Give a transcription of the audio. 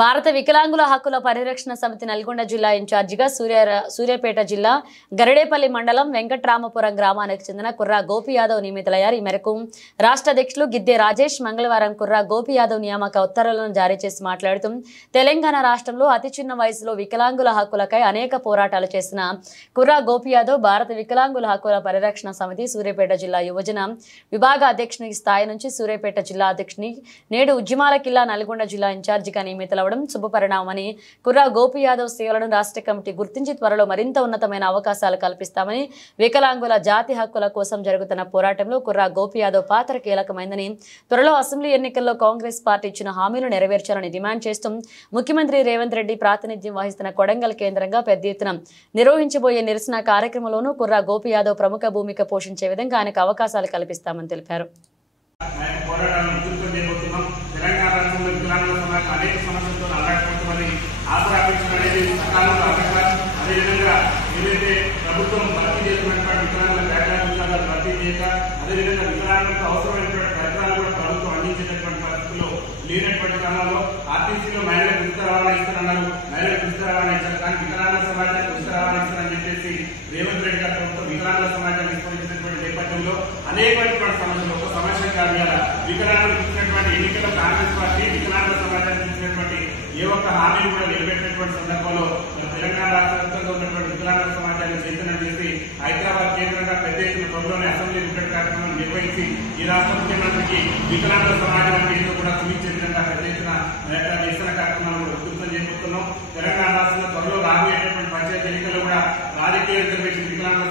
భారత వికలాంగుల హక్కుల పరిరక్షణ సమితి నల్గొండ జిల్లా ఇన్ఛార్జిగా సూర్యాపేట జిల్లా గరడేపల్లి మండలం వెంకట్రామపురం గ్రామానికి చెందిన కుర్రా గోపి యాదవ్ నియమితులయ్యారు. ఈ మేరకు రాష్ట్ర అధ్యక్షులు గిద్దె రాజేష్ మంగళవారం కుర్రా గోపి యాదవ్ నియామక ఉత్తర్వులను జారీ చేసి మాట్లాడుతూ తెలంగాణ రాష్ట్రంలో అతి చిన్న వయసులో వికలాంగుల హక్కులకై అనేక పోరాటాలు చేసిన కుర్రా గోపి యాదవ్ భారత వికలాంగుల హక్కుల పరిరక్షణ సమితి సూర్యాపేట జిల్లా యువజన విభాగ అధ్యక్షుని స్థాయి నుంచి సూర్యాపేట జిల్లా అధ్యక్షుని నేడు ఉజ్జిమాల కిల్లా నల్గొండ జిల్లా ఇన్ఛార్జిగా నియమితులు శుభపరిణామని కుర్రా గోపి యాదవ్ సేవలను రాష్ట్ర కమిటీ గుర్తించి త్వరలో మరింత ఉన్నతమైన అవకాశాలు కల్పిస్తామని, వికలాంగుల జాతి హక్కుల కోసం జరుగుతున్న పోరాటంలో కుర్రా గోపి యాదవ్ పాత్ర కీలకమైందని, త్వరలో అసెంబ్లీ ఎన్నికల్లో కాంగ్రెస్ పార్టీ ఇచ్చిన హామీలు నెరవేర్చాలని డిమాండ్ చేస్తూ ముఖ్యమంత్రి రేవంత్ రెడ్డి ప్రాతినిధ్యం వహిస్తున్న కొడంగల్ కేంద్రంగా పెద్ద ఎత్తున నిర్వహించబోయే నిరసన కార్యక్రమంలోనూ కుర్రా గోపి యాదవ్ ప్రముఖ భూమిక పోషించే విధంగా ఆయనకు అవకాశాలు కల్పిస్తామని తెలిపారు. అనేక సమస్యలతో అల్లాడిపోతామని ఆశరాపించడం అనేది సకాలంలో అడగడం, అదేవిధంగా ఏదైతే ప్రభుత్వం భర్తీ చేసినటువంటి వికలాంగుల బ్యాక్లాగ్ భర్తీ చేయక, అదేవిధంగా వికలాంగులకు అవసరమైనటువంటి పరికరాలు కూడా ప్రభుత్వం అందించేటటువంటి పరిస్థితుల్లో లేనటువంటి క్రమంలో ఆర్టీసీలో మహిళలకు ఉచిత రవాణా ఇస్తారన్నారు. మహిళలకు ఉచిత రవాణా ఇచ్చారు, కానీ వికలాంగుల సమాజానికి ఉచిత రవాణా ఇస్తారని చెప్పేసి రేవంత్ రెడ్డి గారి ప్రభుత్వం వికలాంగుల సమాజాన్ని విస్మరించినటువంటి నేపథ్యంలో అనేకమైనటువంటి సమస్యలు, ఒక సమస్య కాదు కదా, వికలాంగులకు ఇచ్చినటువంటి ఎన్నికల్లో కాంగ్రెస్ పార్టీ వికలాంగుల సమాజానికి ఇచ్చినటువంటి ఏ ఒక్క హామీని కూడా నిలబెట్టినటువంటి సందర్భంలో తెలంగాణ రాష్ట్ర వ్యాప్తంగా ఉన్నటువంటి వికలాంగుల సమాజాన్ని చైతన్యం చేసి హైదరాబాద్ కేంద్రంగా పెద్ద ఎత్తున త్వరలోనే అసెంబ్లీ ముట్టడి కార్యక్రమం నిర్వహించి ఈ రాష్ట్ర ముఖ్యమంత్రికి వికలాంగుల సమాజానికి కూడా చూపించే విధంగా పెద్ద ఎత్తున నిరసన కార్యక్రమాలను కూడా ఉధృతం చేస్తున్నాం. తెలంగాణ రాష్ట్రంలో త్వరలో రాబోయేటటువంటి పంచాయతీ ఎన్నికల్లో కూడా రాజకీయ రిజర్వేషన్ వికలాంగుల